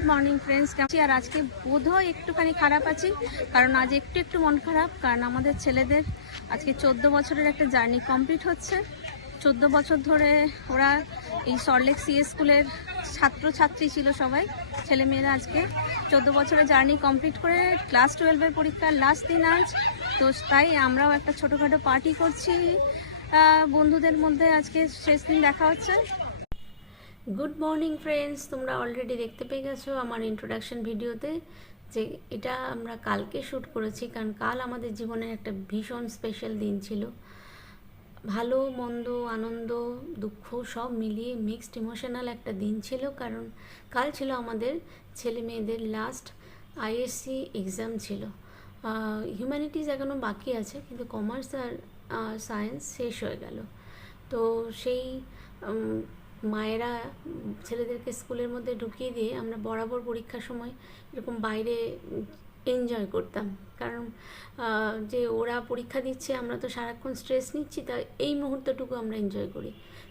Good morning friends. আর আজকে বোধহয় একটুখানি খারাপ আছি, কারণ আজ একটু মন খারাপ, কারণ আমাদের ছেলেদের আজকে 14 বছরের একটা জার্নি কমপ্লিট হচ্ছে। 14 বছর ধরে ওরা এই সল্টলেক সিএস স্কুলের ছাত্রছাত্রী ছিল সবাই, ছেলেমেয়েরা আজকে 14 বছরের জার্নি কমপ্লিট করে ক্লাস 12-এর পরীক্ষার লাস্ট দিন আজ। তো তাই আমরাও একটা ছোটোখাটো পার্টি করছি বন্ধুদের মধ্যে, আজকে শেষ দিন দেখা হচ্ছে। গুড মর্নিং ফ্রেন্ডস, তোমরা অলরেডি দেখতে পেয়ে গেছো আমার ইন্ট্রোডাকশন ভিডিওতে যে এটা আমরা কালকে শ্যুট করেছি, কারণ কাল আমাদের জীবনের একটা ভীষণ স্পেশাল দিন ছিল। ভালো মন্দ আনন্দ দুঃখ সব মিলিয়ে মিক্সড ইমোশনাল একটা দিন ছিল, কারণ কাল ছিল আমাদের ছেলে মেয়েদের লাস্ট আইএসসি এক্সাম ছিল। হিউম্যানিটিস এখনও বাকি আছে, কিন্তু কমার্স আর সায়েন্স শেষ হয়ে গেল। তো সেই মায়েরা ছেলেদেরকে স্কুলের মধ্যে ঢুকিয়ে দিয়ে আমরা বরাবর পরীক্ষার সময় এরকম বাইরে এনজয় করতাম, কারণ যে ওরা পরীক্ষা দিচ্ছে আমরা তো সারাক্ষণ স্ট্রেস নিচ্ছি, তা এই মুহূর্তটুকু আমরা এনজয় করি।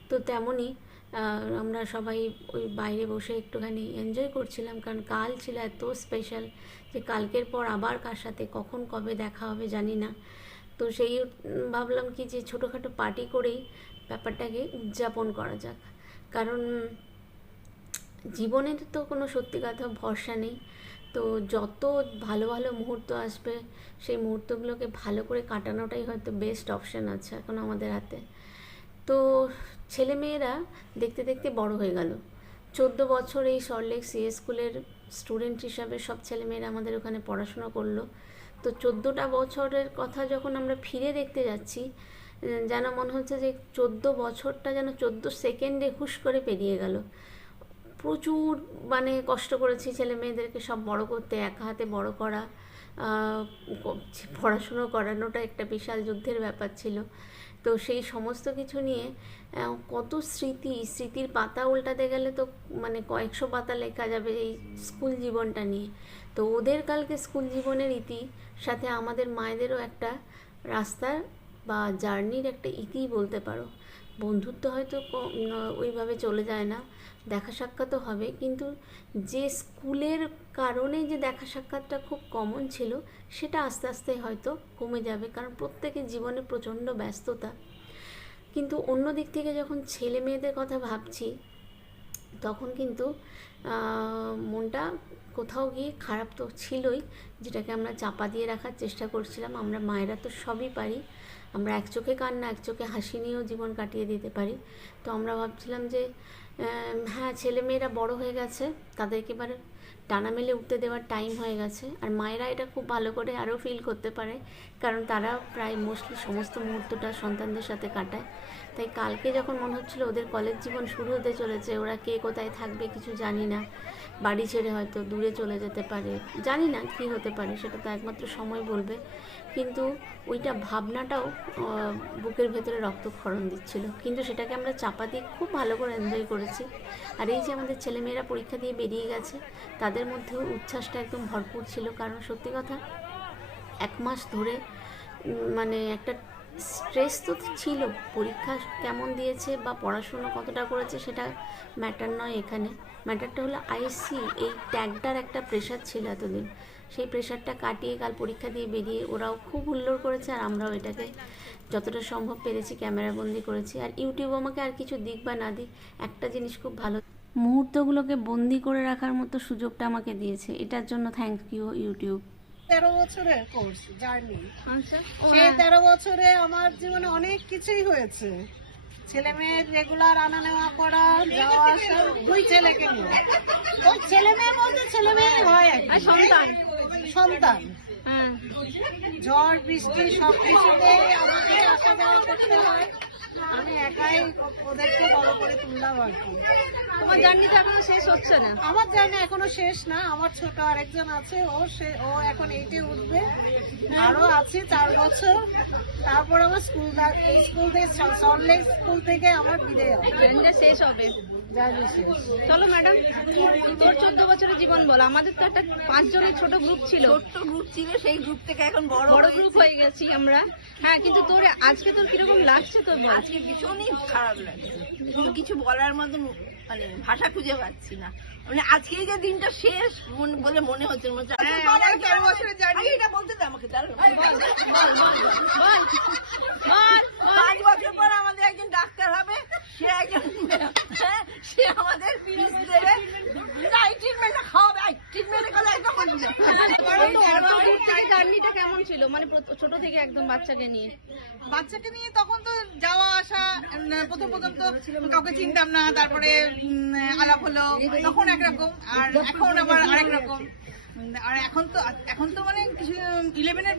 তো তেমনই আমরা সবাই ওই বাইরে বসে একটুখানি এনজয় করছিলাম, কারণ কাল ছিল এত স্পেশাল যে কালকের পর আবার কার সাথে কখন কবে দেখা হবে জানি না। তো সেই ভাবলাম কি যে ছোটোখাটো পার্টি করেই ব্যাপারটাকে উদযাপন করা যাক, কারণ জীবনের তো কোনো সত্যি কথা ভরসা নেই। তো যত ভালো ভালো মুহূর্ত আসবে সেই মুহূর্তগুলোকে ভালো করে কাটানোটাই হয়তো বেস্ট অপশান আছে এখন আমাদের হাতে। তো ছেলেমেয়েরা দেখতে দেখতে বড় হয়ে গেল। 14 বছর এই সল্টলেক সিএস স্কুলের স্টুডেন্ট হিসাবে সব ছেলেমেয়েরা আমাদের ওখানে পড়াশোনা করলো। তো 14টা বছরের কথা যখন আমরা ফিরে দেখতে যাচ্ছি, যেন মনে হচ্ছে যে 14 বছরটা যেন 14 সেকেন্ডে হুশ করে পেরিয়ে গেল। প্রচুর কষ্ট করেছি ছেলে মেয়েদেরকে সব বড় করতে, একা হাতে বড় করা, পড়াশুনো করানোটা একটা বিশাল যুদ্ধের ব্যাপার ছিল। তো সেই সমস্ত কিছু নিয়ে কত স্মৃতির পাতা উল্টাতে গেলে তো কয়েকশো পাতা লেখা যাবে এই স্কুল জীবনটা নিয়ে। তো ওদের কালকে স্কুল জীবনের ইতি সাথে আমাদের মায়েদেরও একটা রাস্তার বা জার্নির একটা ইতি বলতে পারো। বন্ধুত্ব হয়তো ওইভাবে চলে যায় না, দেখা সাক্ষাৎ হবে, কিন্তু যে স্কুলের কারণে যে দেখা সাক্ষাৎটা খুব কমন ছিল সেটা আস্তে আস্তে হয়তো কমে যাবে, কারণ প্রত্যেকের জীবনে প্রচণ্ড ব্যস্ততা। কিন্তু অন্য দিক থেকে যখন ছেলে মেয়েদের কথা ভাবছি তখন কিন্তু মনটা কোথাও গিয়ে খারাপ তো ছিলই, যেটাকে আমরা চাপা দিয়ে রাখার চেষ্টা করছিলাম। আমরা মায়েরা তো সবই পারি, আমরা এক চোখে কান্না এক চোখে হাসি নিয়েও জীবন কাটিয়ে দিতে পারি। তো আমরা ভাবছিলাম যে হ্যাঁ, ছেলেমেয়েরা বড় হয়ে গেছে, তাদেরকে এবার ডানা মেলে উঠতে দেওয়ার টাইম হয়ে গেছে। আর মায়েরা এটা খুব ভালো করে আরও ফিল করতে পারে, কারণ তারা প্রায় মোস্টলি সমস্ত মুহূর্তটা সন্তানদের সাথে কাটায়। তাই কালকে যখন মনে হচ্ছিলো ওদের কলেজ জীবন শুরু হতে চলেছে, ওরা কে কোথায় থাকবে কিছু জানি না, বাড়ি ছেড়ে হয়তো দূরে চলে যেতে পারে, জানি না কী হতে পারে, সেটা তো একমাত্র সময় বলবে। কিন্তু ওইটা ভাবনাটাও বুকের ভেতরে রক্তক্ষরণ দিচ্ছিল, কিন্তু সেটাকে আমরা চাপা দিয়ে খুব ভালো করে এনজয় করেছি। আর এই যে আমাদের ছেলেমেয়েরা পরীক্ষা দিয়ে বেরিয়ে গেছে, তাদের মধ্যেও উচ্ছ্বাসটা একদম ভরপুর ছিল, কারণ সত্যি কথা 1 মাস ধরে একটা স্ট্রেস তো ছিল। পরীক্ষা কেমন দিয়েছে বা পড়াশুনো কতটা করেছে সেটা ম্যাটার নয়, এখানে ম্যাটারটা হলো আইএসসি এই ট্যাগটার একটা প্রেশার ছিল এতদিন। সেই প্রেশারটা কাটিয়ে কাল পরীক্ষা দিয়ে বেরিয়ে ওরাও খুব হুল্লোড় করেছে, আর আমরাও এটাকে যতটা সম্ভব পেরেছি ক্যামেরাবন্দি করেছি। আর ইউটিউব আমাকে আর কিছু দিক বা না দিক, একটা জিনিস খুব ভালো, মুহূর্তগুলোকে বন্দি করে রাখার মতো সুযোগটা আমাকে দিয়েছে। এটার জন্য থ্যাংক ইউ ইউটিউব। 13 বছরের কোর্স জার্নি। সেই 13 বছরে আমার জীবনে অনেক কিছুই হয়েছে। ছেলে মেয়ের রেগুলার আনা নেওয়া করা, যাওয়া আসা, 2 ছেলেকে নিয়ে। ওই ছেলে মেয়ে বলতে ছেলে মেয়ে হয় আর সন্তান ঝড় বৃষ্টি সব কিছুতে আমাকে আসা যাওয়া করতে হয়। আমি একাই ওদেরকে বড় করে তুললাম আর কি। তোমার জার্নিটা এখনো শেষ হচ্ছে না? আমার জার্নি এখনো শেষ না। আমার ছোট আরেকজন আছে, ও এখন 8-এ উঠবে, আরো আছে 4 বছর। তারপর আমার এই স্কুল থেকে সল্টলেক স্কুল থেকে আমার বিদায় জার্নিটা শেষ হবে। জার্নি শেষ। চলো ম্যাডাম, তোর 14 বছরের জীবন বল। আমাদের তো একটা 5 জনের ছোট গ্রুপ ছিল, সেই গ্রুপ থেকে এখন বড় গ্রুপ হয়ে গেছি আমরা। হ্যাঁ, কিন্তু তোর আজকে তোর কিরকম লাগছে তোর বল? আজকে ভীষণই খারাপ লাগছে, কিছু বলার মতন মানে ভাষা খুঁজে পাচ্ছি না। মানে আজকেই যে দিনটা শেষ বলে মনে হচ্ছে। 13 বছরের জার্নি। এটা বলতে দে আমাকে, 5 বছর পর আমাদের একজন ডাক্তার হবে, সে একজন সে আমাদের ফিস দেবে, ট্রিটমেন্টটা খাওয়াবে। ট্রিটমেন্টের কথা একদম বলবি না। জার্নিটা কেমন ছিল, মানে ছোট থেকে একদম বাচ্চাকে নিয়ে? বাচ্চাকে নিয়ে তখন তো যাওয়া আসা, প্রথম তো কাউকে চিনতাম না, তারপরে আলাপ হলো, তখন একরকম, আর এখন আবার আরেক রকম। আর এখন তো মানে কিছু 11-এর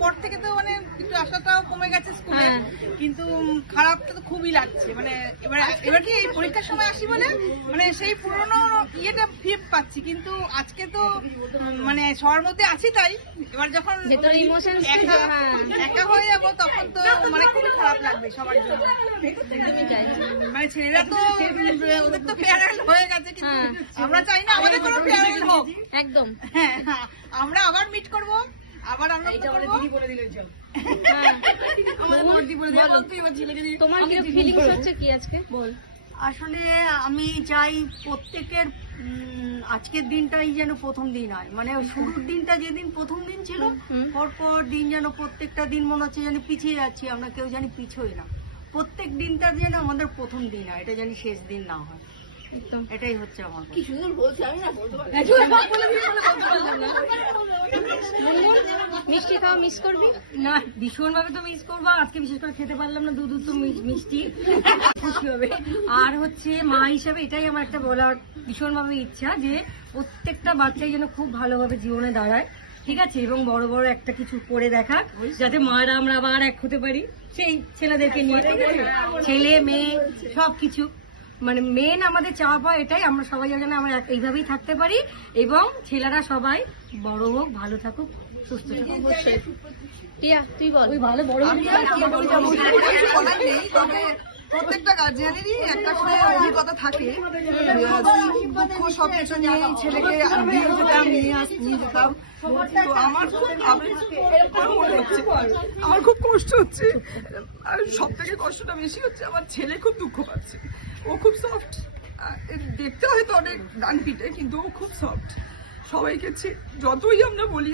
পর থেকে তো মানে একটু আশাটাও কমে গেছে স্কুলে, কিন্তু খারাপ তো খুবই লাগছে। মানে এবার কি এই পরীক্ষার সময় আসি বলে মানে সেই পুরনো ইয়েটা ফিরে পাচ্ছি, কিন্তু আজকে তো মানে সবার মধ্যে আছি, তাই এবার যখন একা হয়ে যাবো তখন তো মানে খুবই খারাপ লাগবে সবার জন্য। মানে ছেলেরা তো ওদের তো প্যারেন্ট হয়ে গেছে, কিন্তু আমরা চাই না আমাদের কোনো প্যারেন্ট হোক। একদম। হ্যাঁ, আমরা আবার মিট করবো, আবার আমরা দিদি বলে দিলে তোমার কি ফিলিংস হচ্ছে কি আজকে বল? আসলে আমি চাই প্রত্যেকের আজকের দিনটাই যেন প্রথম দিন হয়, মানে শুরুর দিনটা যেদিন প্রথম দিন ছিল, পরপর দিন যেন প্রত্যেকটা দিন মনে হচ্ছে যেন পিছিয়ে যাচ্ছি, আমরা কেউ জানি পিছোই না। প্রত্যেক দিনটা যেন আমাদের প্রথম দিন হয়, এটা জানি শেষ দিন না হয়। এটাই হচ্ছে আমার। কি সুন্দর বলছে, আমি না বলতে পারি। মিষ্টি খাওয়া মিস করবি না? ভীষণ ভাবে তো মিস করবো। আজকে বিশেষ করে খেতে পারলাম না, দুধ তো মিষ্টি খুশি হবে। আর হচ্ছে মা হিসাবে এটাই আমার একটা বলার ভীষণ ভাবে ইচ্ছা, যে প্রত্যেকটা বাচ্চাই যেন খুব ভালোভাবে জীবনে দাঁড়ায়, ঠিক আছে, এবং বড় বড় একটা কিছু করে দেখাক, যাতে মারা আমরা আবার এক হতে পারি সেই ছেলেদেরকে নিয়ে, ঠিক আছে, ছেলে মেয়ে সবকিছু। মানে মেন আমাদের চাওয়া পাওয়া এটাই, আমরা সবাই যেন আমরা এইভাবেই থাকতে পারি, এবং ছেলেরা সবাই বড় হোক, ভালো থাকুক, সুস্থ থাকুক। অবশ্যই। টিয়া তুই বল। ওই ভালো বড় প্রত্যেকটা গার্জিয়ানেরই একটা করে অভিজ্ঞতা থাকে, দুঃখ সবকিছু নিয়ে ছেলেকে নিয়ে যেতাম। তো আমার খুব কষ্ট হচ্ছে, আর সব থেকে কষ্টটা বেশি হচ্ছে আমার ছেলে খুব দুঃখ পাচ্ছে। ও খুব সফট, দেখতে হয়তো অনেক ডান পিটে, কিন্তু ও খুব সফট। সবাইকে যতই আমরা বলি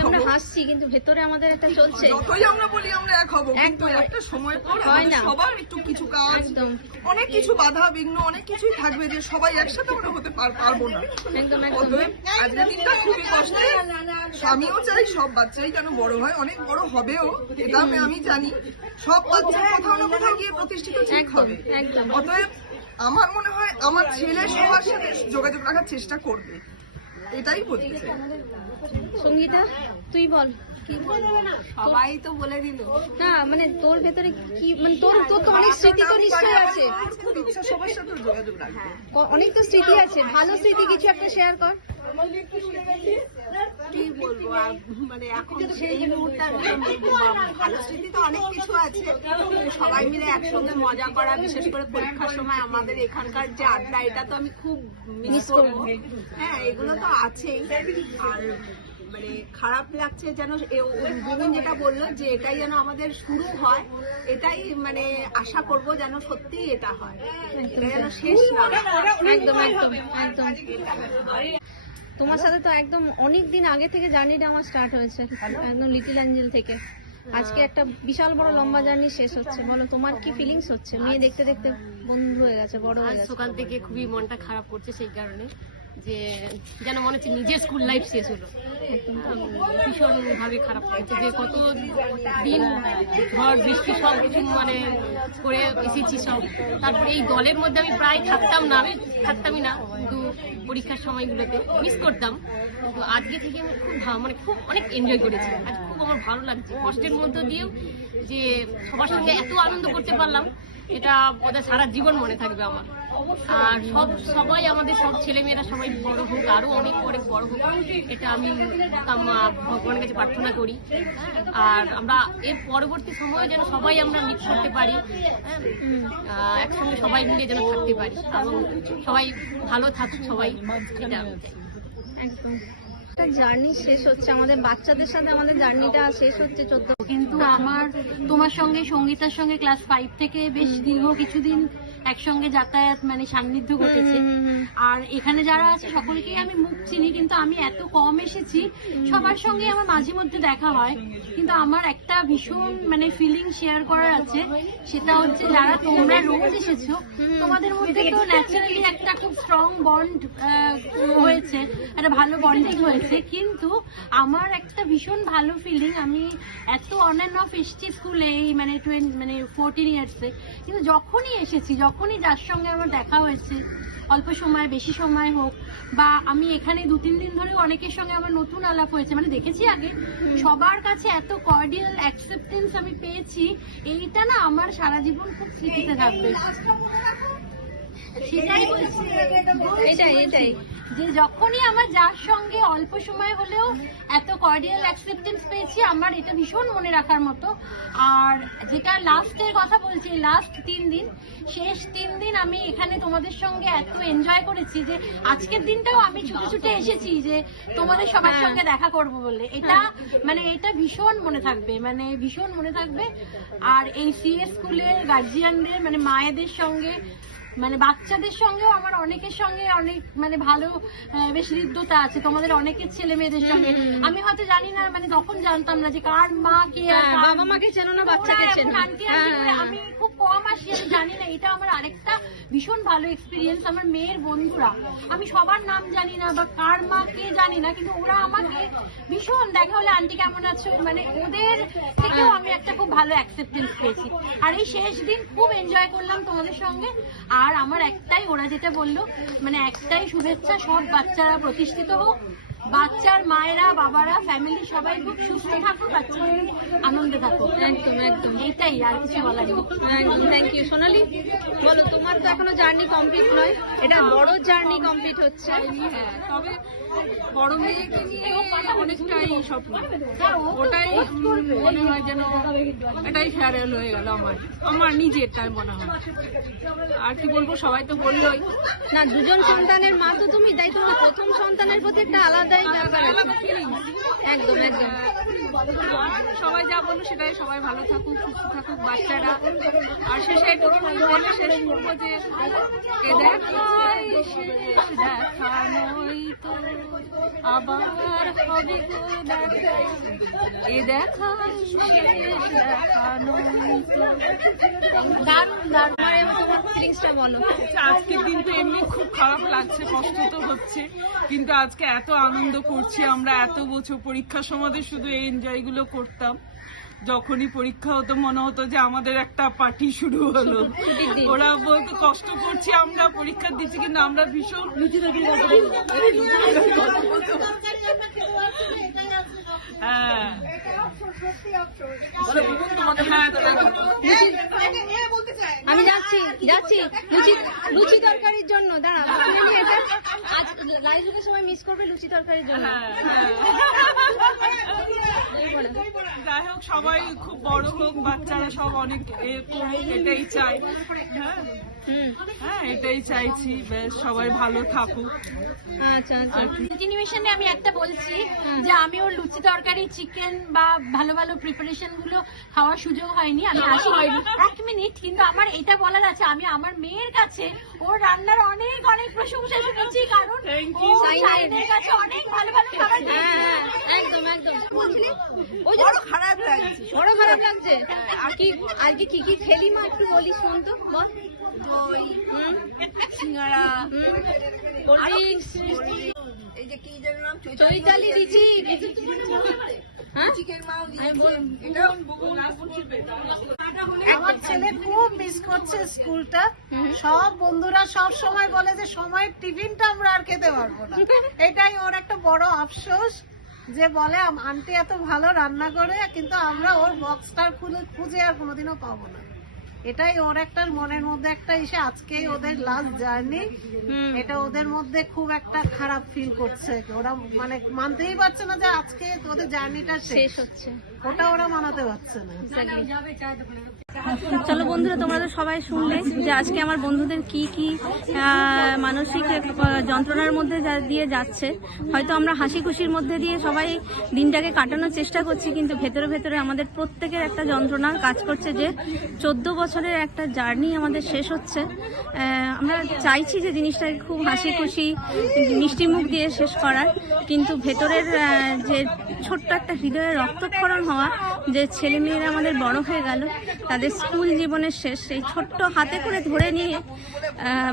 আমরা হাসছি, কিন্তু ভেতরে আমাদের একটা চলছে। যতই আমরা বলি আমরা এক হবো, কিন্তু একটা সময় পর সবার একটু কিছু কাজ, অনেক কিছু বাধা বিঘ্ন, অনেক কিছুই থাকবে, যে সবাই একসাথে আমরা হতে পারবো না। আজকের দিনটা খুবই কষ্টের। আমিও চাই সব বাচ্চাই যেন বড় হয়, অনেক বড় হবেও, এটা আমি জানি। সব বাচ্চা কোথাও না কোথাও গিয়ে প্রতিষ্ঠিত ঠিক হবে। অতএব আমার মনে হয় আমার ছেলে সবার সাথে যোগাযোগ রাখার চেষ্টা করবে, এটাই বলতে চাই। সঙ্গীতা তুই বল। সবাই তো বলে দিল না, মানে তোর ভেতরে কি, মানে তোর তো অনেক স্মৃতি তো নিশ্চয়ই আছে, সবার সাথে যোগাযোগ রাখবে, অনেক তো স্মৃতি আছে, ভালো স্মৃতি কিছু একটা শেয়ার কর। কি বলবো আর, মানে এখন সেই মুহূর্তে ভালো স্মৃতি তো অনেক কিছু আছে, সবাই মিলে একসঙ্গে মজা করা, বিশেষ করে পরীক্ষার সময় আমাদের এখানকার যে আড্ডা, এটা তো আমি খুব মিস করবো। হ্যাঁ, এগুলো তো আছেই। আর মানে খারাপ লাগছে যেন বুবুন যেটা বললো, যে এটাই যেন আমাদের শুরু হয়, এটাই মানে আশা করব যেন সত্যি এটা হয়, এটা যেন শেষ না। একদম একদম একদম। তোমার সাথে তো একদম অনেক দিন আগে থেকে জার্নিটা আমার স্টার্ট হয়েছে, একদম লিটল অ্যাঞ্জেল থেকে। আজকে একটা বিশাল বড় লম্বা জার্নি শেষ হচ্ছে, বলো তোমার কি ফিলিংস হচ্ছে? মেয়ে দেখতে দেখতে বন্ধু হয়ে গেছে, বড় হয়ে গেছে। সকাল থেকে খুবই মনটা খারাপ করছে, সেই কারণে যে যেন মনে হচ্ছে নিজের স্কুল লাইফ শেষ হলো। ভীষণ ভাবে খারাপ লাগছে যে কত দিন ঝড় বৃষ্টি সব কিছু মানে করে এসেছি সব, তারপরে এই দলের মধ্যে আমি প্রায় থাকতামই না, কিন্তু পরীক্ষার সময়গুলোতে মিস করতাম। তো আজকে থেকে আমি খুব মানে খুব অনেক এনজয় করেছি, আজ খুব আমার ভালো লাগছে। কষ্টের মধ্যে দিয়েও যে সবার সঙ্গে এত আনন্দ করতে পারলাম, এটা বোধহয় সারা জীবন মনে থাকবে আমার। আর সবাই আমাদের সব ছেলেমেয়েরা সবাই বড় হোক, আরো অনেক পরে বড় হোক, এটা আমি ভগবানের কাছে প্রার্থনা করি। আর আমরা এর পরবর্তী সময়ে যেন সবাই আমরা মিট করতে পারি, একসঙ্গে সবাই মিলে যেন থাকতে পারি, এবং সবাই ভালো থাকুক সবাই, এটা একদম। একটা জার্নি শেষ হচ্ছে, আমাদের বাচ্চাদের সাথে আমাদের জার্নিটা শেষ হচ্ছে 14। কিন্তু আমার তোমার সঙ্গে সঙ্গীতার সঙ্গে ক্লাস 5 থেকে বেশ দীর্ঘ কিছুদিন একসঙ্গে যাতায়াত মানে সান্নিধ্য ঘটেছে। আর এখানে যারা আছে সকলকেই আমি মুখ চিনি, কিন্তু আমি এত কম এসেছি, সবার সঙ্গে আমার মাঝে মধ্যে দেখা হয়, কিন্তু আমার একটা ভীষণ মানে ফিলিং শেয়ার করার আছে, সেটা হচ্ছে যারা তোমরা রোজ এসেছো তোমাদের মধ্যে তো ন্যাচারালি একটা খুব স্ট্রং বন্ড হয়েছে, একটা ভালো বন্ডিং হয়েছে, কিন্তু আমার একটা ভীষণ ভালো ফিলিং, আমি এত অন অ্যান্ড অফ এসেছি স্কুলে এই মানে 14 ইয়ার্সে, কিন্তু যখনই এসেছি, যখনই যার সঙ্গে আমার দেখা হয়েছে, অল্প সময় বেশি সময় হোক, বা আমি এখানে 2-3 দিন ধরে অনেকের সঙ্গে আমার নতুন আলাপ হয়েছে, মানে দেখেছি আগে, সবার কাছে এত কর্ডিয়াল অ্যাকসেপ্টেন্স আমি পেয়েছি, এইটা না আমার সারা জীবন খুব স্মৃতিতে থাকবে। সেটাই বলছি, এটাই যে যখনই আমার যার সঙ্গে অল্প সময় হলেও এত কর্ডিয়াল অ্যাকসেপ্টেন্স পেয়েছি, আমার এটা ভীষণ মনে রাখার মতো। আর যেটা লাস্টের কথা বলছি, লাস্ট 3 দিন, শেষ 3 দিন আমি এখানে তোমাদের সঙ্গে এত এনজয় করেছি যে আজকের দিনটাও আমি ছুটে ছুটে এসেছি যে তোমাদের সবার সঙ্গে দেখা করব বলে। এটা মানে এটা ভীষণ মনে থাকবে, মানে ভীষণ মনে থাকবে। আর এই সিএস স্কুলের গার্জিয়ানদের মানে মায়েদের সঙ্গে, মানে বাচ্চাদের সঙ্গেও আমার অনেকের সঙ্গে অনেক মানে ভালো বেশ হৃদ্যতা আছে, তোমাদের অনেকের ছেলে মেয়েদের সঙ্গে। আমি হয়তো জানি না, মানে তখন জানতাম না যে কার মা কে, বাবা মাকে চেনো না, বাচ্চাকে চেনো। আমি খুব কম আসি, আমি জানি না, এটা আমার আরেকটা ভীষণ ভালো এক্সপিরিয়েন্স। আমার মেয়ের বন্ধুরা, আমি সবার নাম জানি না বা কার মা কে জানি না, কিন্তু ওরা আমাকে ভীষণ দেখা হলে আন্টি কেমন আছো, মানে ওদের থেকেও আমি একটা খুব ভালো অ্যাকসেপ্টেন্স পেয়েছি। আর এই শেষ দিন খুব এনজয় করলাম তোমাদের সঙ্গে। আর আমার একটাই, ওরা যেটা বললো, মানে একটাই শুভেচ্ছা, সব বাচ্চারা প্রতিষ্ঠিত হোক, বাচ্চার মায়েরা বাবারা ফ্যামিলি সবাই খুব সুস্থ থাকুক, বাচ্চা আনন্দে থাকুক। একদম একদম, এইটাই, আর কিছু বলার নেই। একদম, থ্যাংক ইউ। সোনালি, বলো, তোমার তো এখনো জার্নি কমপ্লিট নয়, এটা বড় জার্নি কমপ্লিট হচ্ছে। তবে বড় মেয়েকে নিয়ে অনেকটাই স্বপ্ন, ওটাই মনে হয় যেন এটাই ফেয়ারওয়েল হয়ে গেল আমার নিজের, তাই মনে হয়। আর কি বলবো, সবাই তো বললোই না, দুজন সন্তানের মা তো তুমি, তাই তোমার প্রথম সন্তানের প্রতি একটা আলাদাই ব্যাপার আছে। একদম একদম, সবাই যা বললো সেটাই, সবাই ভালো থাকুক, সুস্থ থাকুক বাচ্চারা। আর শেষে এটুকু বলে শেষ করবো যে এ দেখাই শেষ দেখা নই তো আবার হবে গো দেখা, এ দেখাই শেষ দেখা নই তো। দারুণ দারুণ, তোমার ফিলিংসটা বলো। আজকের দিন তো এমনি খুব খারাপ লাগছে, কষ্ট তো হচ্ছে, কিন্তু আজকে এত আনন্দ করছি আমরা। এত বছর পরীক্ষার সময় শুধু এই এনজয় গুলো করতাম, যখনই পরীক্ষা হতো মনে হতো যে আমাদের একটা পার্টি শুরু হলো। ওরা বলতো কষ্ট করছি, আমরা পরীক্ষা দিচ্ছি, কিন্তু আমরা ভীষণ হ্যাঁ। আমি যাচ্ছি লুচি তরকারির জন্য, দাঁড়া, এটা আজ লাইজুকে সবাই মিস করবে লুচি তরকারির জন্য। যাই হোক, সবাই খুব বড় হোক, বাচ্চারা সব অনেক করুক, এটাই চাই। হ্যাঁ, এটাই চাইছি, বেশ সবাই ভালো থাকুক। আচ্ছা আচ্ছা, কন্টিনিউশনে আমি একটা বলছি যে আমি ওর লুচি তরকারি, চিকেন বা ভালো ভালো প্রিপারেশন গুলো খাওয়ার সুযোগ হয়নি, আমি আসি 1 মিনিট, কিন্তু আমার এটা বলার আছে, আমি আমার মেয়ের কাছে ওর রান্নার অনেক অনেক প্রশংসা শুনেছি, কারণ ও সাইনের কাছে অনেক ভালো ভালো খাবার খেয়েছে। একদম একদম। বলছিলি বড় খারাপ লাগছে, বড় খারাপ লাগছে। আর কি আজকে কি কি খেলি মা, একটু বলি, শুন তো, বল। দই, সিঙ্গারা, এই যে কি যেন নাম, চৈতালি লিচি, হ্যাঁ আমার ছেলে খুব মিস করছে স্কুলটা। সব বন্ধুরা সব সময় বলে যে সময়ের টিফিনটা আমরা আর খেতে পারবো না, এটাই ওর একটা বড় আফসোস, যে বলে আন্টি এত ভালো রান্না করে, কিন্তু আমরা ওর বক্সটা খুঁজে আর কোনোদিনও পাবো না। এটাই ওর একটা মনের মধ্যে একটা এসে, আজকে ওদের লাস্ট জার্নি, এটা ওদের মধ্যে খুব একটা খারাপ ফিল করছে। ওরা মানে মানতেই পারছে না যে আজকে ওদের জার্নিটা শেষ হচ্ছে, ওটা ওরা মানাতে পারছে না। চলো বন্ধুরা, তোমরা তো সবাই শুনলে যে আজকে আমার বন্ধুদের কি কি মানসিক যন্ত্রণার মধ্যে দিয়ে যাচ্ছে। হয়তো আমরা হাসি খুশির মধ্যে দিয়ে সবাই দিনটাকে কাটানোর চেষ্টা করছি, কিন্তু ভেতরে ভেতরে আমাদের প্রত্যেকের একটা যন্ত্রণা কাজ করছে যে 14 বছরের একটা জার্নি আমাদের শেষ হচ্ছে। আমরা চাইছি যে জিনিসটাকে খুব হাসি খুশি মিষ্টি মুখ দিয়ে শেষ করার, কিন্তু ভেতরের যে ছোট্ট একটা হৃদয়ে রক্তক্ষরণ হওয়া যে ছেলেমেয়েরা আমাদের বড় হয়ে গেল, তাদের স্কুল জীবনের শেষ, সেই ছোট্ট হাতে করে ধরে নিয়ে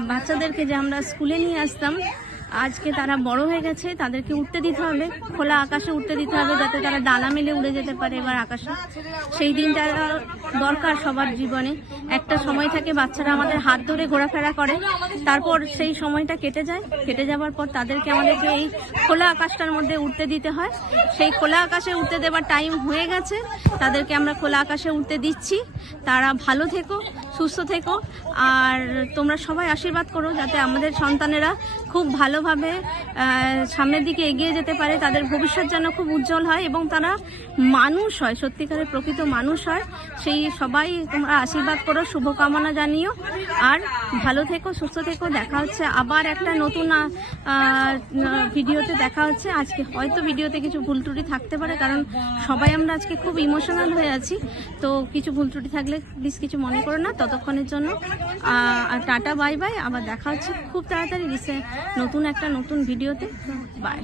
বাচ্চাদেরকে যে আমরা স্কুলে নিয়ে আসতাম, আজকে তারা বড় হয়ে গেছে, তাদেরকে উঠতে দিতে হবে, খোলা আকাশে উঠতে দিতে হবে, যাতে তারা ডানা মেলে উড়ে যেতে পারে এবার আকাশে। সেই দিনটা দরকার সবার জীবনে। একটা সময় থাকে বাচ্চারা আমাদের হাত ধরে ঘোরাফেরা করে, তারপর সেই সময়টা কেটে যায়, কেটে যাওয়ার পর তাদেরকে আমাদেরকে এই খোলা আকাশটার মধ্যে উঠতে দিতে হয়। সেই খোলা আকাশে উঠতে দেওয়ার টাইম হয়ে গেছে, তাদেরকে আমরা খোলা আকাশে উঠতে দিচ্ছি। তারা ভালো থেকো, সুস্থ থেকো, আর তোমরা সবাই আশীর্বাদ করো যাতে আমাদের সন্তানেরা খুব ভালোভাবে সামনের দিকে এগিয়ে যেতে পারে, তাদের ভবিষ্যৎ যেন খুব উজ্জ্বল হয় এবং তারা মানুষ হয়, সত্যিকারের প্রকৃত মানুষ হয়। সেই সবাই তোমরা আশীর্বাদ করো, শুভকামনা জানিও, আর ভালো থেকো, সুস্থ থেকো। দেখা হচ্ছে আবার একটা নতুন ভিডিওতে দেখা হচ্ছে। আজকে হয়তো ভিডিওতে কিছু ভুল ত্রুটি থাকতে পারে, কারণ সবাই আমরা আজকে খুব ইমোশনাল হয়ে আছি, তো কিছু ভুল ত্রুটি থাকলে প্লিজ কিছু মনে করো না। ততক্ষণের জন্য টাটা, বাই বাই। আবার দেখা হচ্ছে খুব তাড়াতাড়ি নতুন একটা ভিডিওতে। বাই।